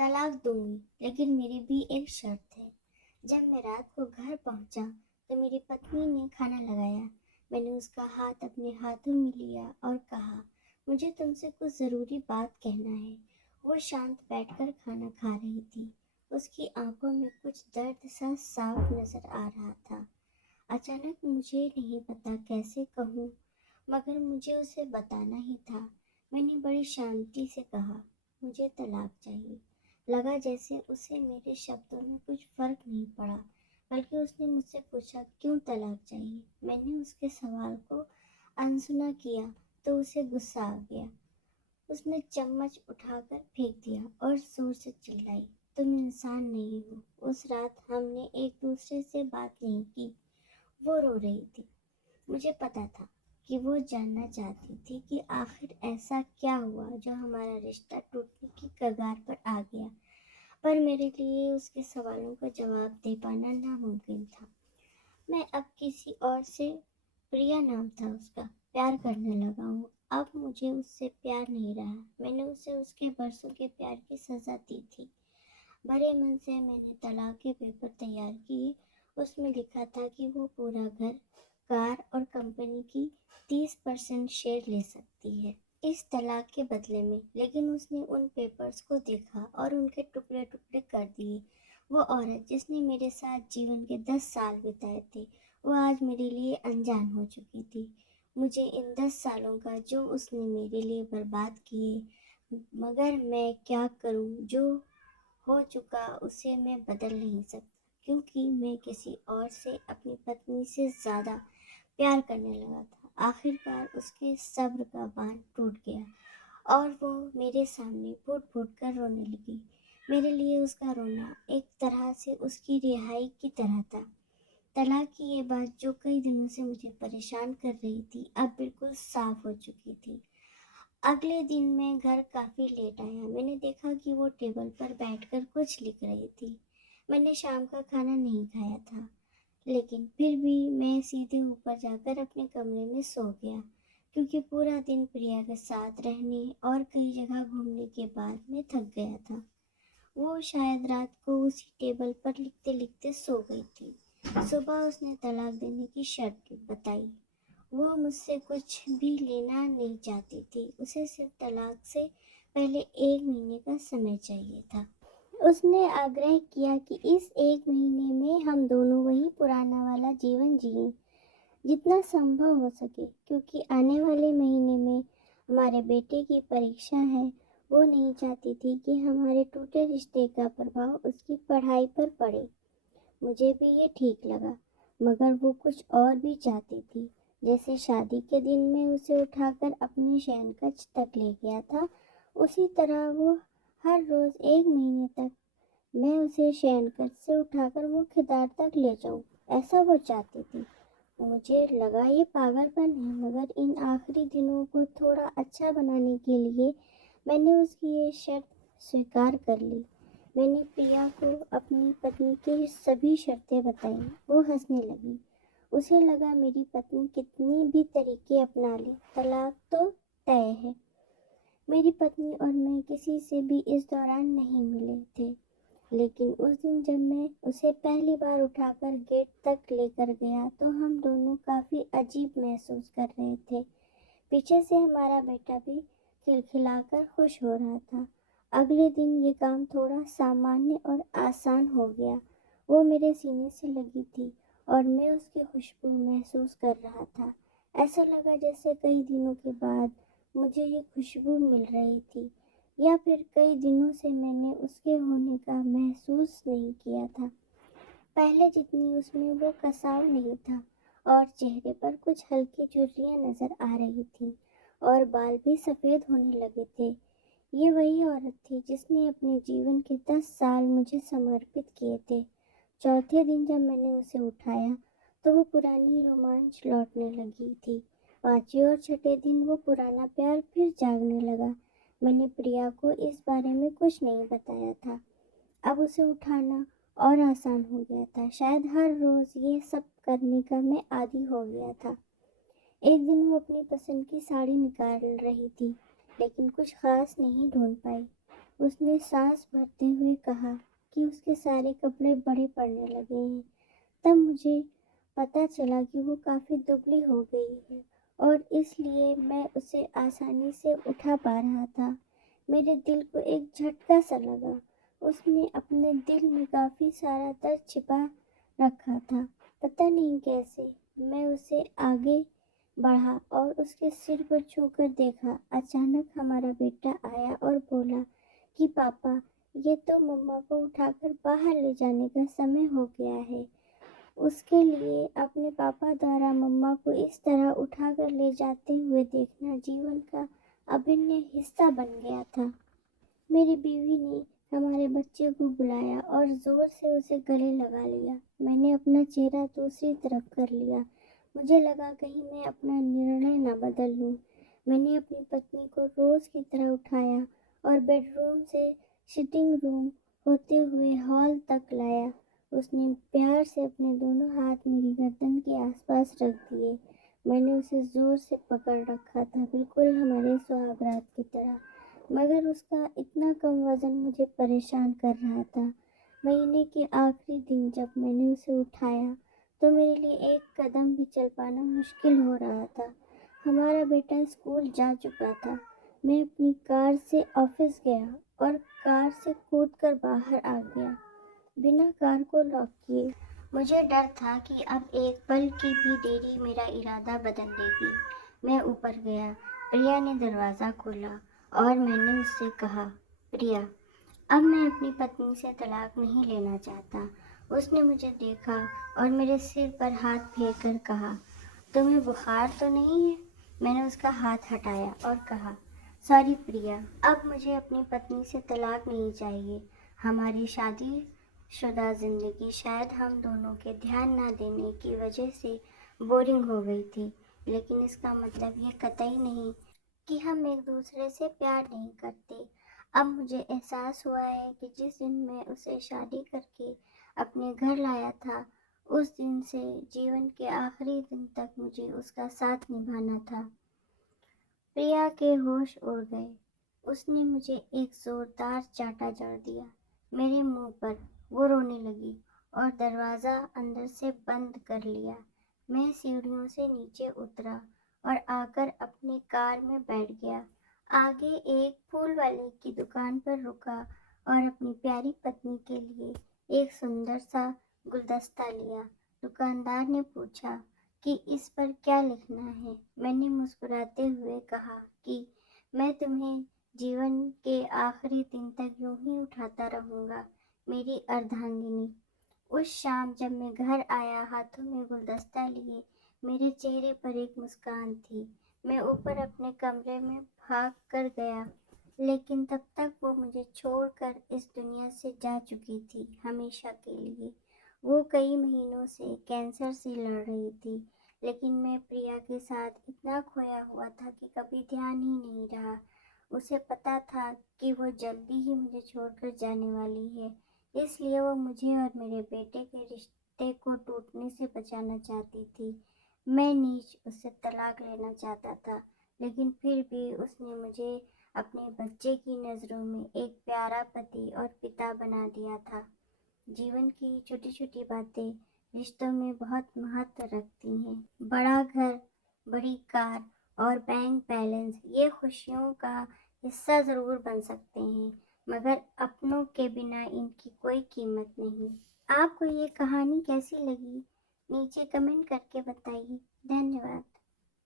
तलाक दूंगी, लेकिन मेरी भी एक शर्त है। जब मैं रात को घर पहुंचा तो मेरी पत्नी ने खाना लगाया। मैंने उसका हाथ अपने हाथों में लिया और कहा, मुझे तुमसे कुछ ज़रूरी बात कहना है। वो शांत बैठकर खाना खा रही थी। उसकी आंखों में कुछ दर्द सा साफ नजर आ रहा था। अचानक मुझे नहीं पता कैसे कहूँ, मगर मुझे उसे बताना ही था। मैंने बड़ी शांति से कहा, मुझे तलाक चाहिए। लगा जैसे उसे मेरे शब्दों में कुछ फर्क नहीं पड़ा, बल्कि उसने मुझसे पूछा, क्यों तलाक चाहिए। मैंने उसके सवाल को अनसुना किया तो उसे गुस्सा आ गया। उसने चम्मच उठाकर फेंक दिया और जोर से चिल्लाई, तुम इंसान नहीं हो। उस रात हमने एक दूसरे से बात नहीं की। वो रो रही थी। मुझे पता था कि वो जानना चाहती थी कि आखिर ऐसा क्या हुआ जो हमारा रिश्ता टूटने की कगार पर आ गया। पर मेरे लिए उसके सवालों का जवाब दे पाना नामुमकिन था। मैं अब किसी और से, प्रिया नाम था उसका, प्यार करने लगा हूँ। अब मुझे उससे प्यार नहीं रहा। मैंने उसे उसके बरसों के प्यार की सजा दी थी। भरे मन से मैंने तलाक के पेपर तैयार किए। उसमें लिखा था कि वो पूरा घर, कार और कंपनी की 30% शेयर ले सकती है इस तलाक के बदले में। लेकिन उसने उन पेपर्स को देखा और उनके टुकड़े टुकड़े कर दिए। वो औरत जिसने मेरे साथ जीवन के 10 साल बिताए थे, वो आज मेरे लिए अनजान हो चुकी थी। मुझे इन 10 सालों का जो उसने मेरे लिए बर्बाद किए, मगर मैं क्या करूं। जो हो चुका उसे मैं बदल नहीं सकता, क्योंकि मैं किसी और से, अपनी पत्नी से ज़्यादा प्यार करने लगा था। आखिरकार उसके सब्र का बांध टूट गया और वो मेरे सामने फूट फूट कर रोने लगी। मेरे लिए उसका रोना एक तरह से उसकी रिहाई की तरह था। तलाक की ये बात जो कई दिनों से मुझे परेशान कर रही थी, अब बिल्कुल साफ हो चुकी थी। अगले दिन मैं घर काफ़ी लेट आया। मैंने देखा कि वो टेबल पर बैठकर कुछ लिख रही थी। मैंने शाम का खाना नहीं खाया था, लेकिन फिर भी मैं सीधे ऊपर जाकर अपने कमरे में सो गया, क्योंकि पूरा दिन प्रिया के साथ रहने और कई जगह घूमने के बाद मैं थक गया था। वो शायद रात को उसी टेबल पर लिखते लिखते सो गई थी। सुबह उसने तलाक देने की शर्त बताई। वो मुझसे कुछ भी लेना नहीं चाहती थी। उसे सिर्फ तलाक से पहले 1 महीने का समय चाहिए था। उसने आग्रह किया कि इस 1 महीने में हम दोनों वही पुराना वाला जीवन जिएं, जितना संभव हो सके, क्योंकि आने वाले महीने में हमारे बेटे की परीक्षा है। वो नहीं चाहती थी कि हमारे टूटे रिश्ते का प्रभाव उसकी पढ़ाई पर पड़े। मुझे भी ये ठीक लगा, मगर वो कुछ और भी चाहती थी। जैसे शादी के दिन मैं उसे उठाकर अपने शयनकक्ष तक ले गया था, उसी तरह वो हर रोज 1 महीने तक मैं उसे शयनकक्ष से उठाकर मुख्य द्वार तक ले जाऊं। ऐसा वो चाहती थी। मुझे लगा ये पागलपन है, मगर इन आखिरी दिनों को थोड़ा अच्छा बनाने के लिए मैंने उसकी ये शर्त स्वीकार कर ली। मैंने प्रिया को अपनी पत्नी की सभी शर्तें बताई। वो हंसने लगी। उसे लगा मेरी पत्नी कितनी भी तरीके अपना ले, तलाक तो तय है। मेरी पत्नी और मैं किसी से भी इस दौरान नहीं मिले थे, लेकिन उस दिन जब मैं उसे पहली बार उठाकर गेट तक लेकर गया तो हम दोनों काफ़ी अजीब महसूस कर रहे थे। पीछे से हमारा बेटा भी खिलखिलाकर खुश हो रहा था। अगले दिन ये काम थोड़ा सामान्य और आसान हो गया। वो मेरे सीने से लगी थी और मैं उसकी खुशबू महसूस कर रहा था। ऐसा लगा जैसे कई दिनों के बाद मुझे ये खुशबू मिल रही थी, या फिर कई दिनों से मैंने उसके होने का महसूस नहीं किया था। पहले जितनी उसमें वो कसाव नहीं था और चेहरे पर कुछ हल्की झुर्रियाँ नजर आ रही थीं और बाल भी सफ़ेद होने लगे थे। ये वही औरत थी जिसने अपने जीवन के 10 साल मुझे समर्पित किए थे। चौथे दिन जब मैंने उसे उठाया तो वो पुरानी रोमांच लौटने लगी थी। पांचवें और छठे दिन वो पुराना प्यार फिर जागने लगा। मैंने प्रिया को इस बारे में कुछ नहीं बताया था। अब उसे उठाना और आसान हो गया था। शायद हर रोज ये सब करने का मैं आदी हो गया था। एक दिन वो अपनी पसंद की साड़ी निकाल रही थी, लेकिन कुछ खास नहीं ढूंढ पाई। उसने सांस भरते हुए कहा कि उसके सारे कपड़े बड़े पड़ने लगे हैं। तब मुझे पता चला कि वो काफ़ी दुबली हो गई है और इसलिए मैं उसे आसानी से उठा पा रहा था। मेरे दिल को एक झटका सा लगा। उसने अपने दिल में काफ़ी सारा दर्द छिपा रखा था। पता नहीं कैसे मैं उसे आगे बढ़ा और उसके सिर को छूकर देखा। अचानक हमारा बेटा आया और बोला कि पापा, ये तो मम्मा को उठाकर बाहर ले जाने का समय हो गया है। उसके लिए अपने पापा द्वारा मम्मा को इस तरह उठाकर ले जाते हुए देखना जीवन का अभिन्न हिस्सा बन गया था। मेरी बीवी ने हमारे बच्चे को बुलाया और जोर से उसे गले लगा लिया। मैंने अपना चेहरा दूसरी तरफ कर लिया। मुझे लगा कहीं मैं अपना निर्णय न बदल लूं। मैंने अपनी पत्नी को रोज की तरह उठाया और बेडरूम से सिटिंग रूम होते हुए हॉल तक लाया। उसने प्यार से अपने दोनों हाथ मेरी गर्दन के आसपास रख दिए। मैंने उसे जोर से पकड़ रखा था, बिल्कुल हमारे सुहागरात की तरह। मगर उसका इतना कम वजन मुझे परेशान कर रहा था। महीने के आखिरी दिन जब मैंने उसे उठाया तो मेरे लिए एक कदम भी चल पाना मुश्किल हो रहा था। हमारा बेटा स्कूल जा चुका था। मैं अपनी कार से ऑफिस गया और कार से कूदकर बाहर आ गया, बिना कार को लॉक किए। मुझे डर था कि अब एक पल की भी देरी मेरा इरादा बदल देगी। मैं ऊपर गया। प्रिया ने दरवाज़ा खोला और मैंने उससे कहा, प्रिया, अब मैं अपनी पत्नी से तलाक नहीं लेना चाहता। उसने मुझे देखा और मेरे सिर पर हाथ फेर कर कहा, तुम्हें बुखार तो नहीं है? मैंने उसका हाथ हटाया और कहा, सॉरी प्रिया, अब मुझे अपनी पत्नी से तलाक नहीं चाहिए। हमारी शादीशुदा जिंदगी शायद हम दोनों के ध्यान न देने की वजह से बोरिंग हो गई थी, लेकिन इसका मतलब ये कतई नहीं कि हम एक दूसरे से प्यार नहीं करते। अब मुझे एहसास हुआ है कि जिस दिन मैं उसे शादी करके अपने घर लाया था, उस दिन से जीवन के आखिरी दिन तक मुझे उसका साथ निभाना था। प्रिया के होश उड़ गए। उसने मुझे एक जोरदार चांटा जड़ दिया। मेरे मुंह पर वो रोने लगी और दरवाज़ा अंदर से बंद कर लिया। मैं सीढ़ियों से नीचे उतरा और आकर अपनी कार में बैठ गया। आगे एक फूल वाले की दुकान पर रुका और अपनी प्यारी पत्नी के लिए एक सुंदर सा गुलदस्ता लिया। दुकानदार ने पूछा कि इस पर क्या लिखना है। मैंने मुस्कुराते हुए कहा कि मैं तुम्हें जीवन के आखिरी दिन तक यूं ही उठाता रहूंगा, मेरी अर्धांगिनी। उस शाम जब मैं घर आया हाथों में गुलदस्ता लिए, मेरे चेहरे पर एक मुस्कान थी। मैं ऊपर अपने कमरे में भाग कर गया, लेकिन तब तक वो मुझे छोड़कर इस दुनिया से जा चुकी थी, हमेशा के लिए। वो कई महीनों से कैंसर से लड़ रही थी, लेकिन मैं प्रिया के साथ इतना खोया हुआ था कि कभी ध्यान ही नहीं रहा। उसे पता था कि वो जल्दी ही मुझे छोड़कर जाने वाली है, इसलिए वो मुझे और मेरे बेटे के रिश्ते को टूटने से बचाना चाहती थी। मैं नीच उससे तलाक लेना चाहता था, लेकिन फिर भी उसने मुझे अपने बच्चे की नज़रों में एक प्यारा पति और पिता बना दिया था। जीवन की छोटी छोटी बातें रिश्तों में बहुत महत्व रखती हैं। बड़ा घर, बड़ी कार और बैंक बैलेंस ये खुशियों का हिस्सा ज़रूर बन सकते हैं, मगर अपनों के बिना इनकी कोई कीमत नहीं। आपको ये कहानी कैसी लगी? नीचे कमेंट करके बताइए। धन्यवाद।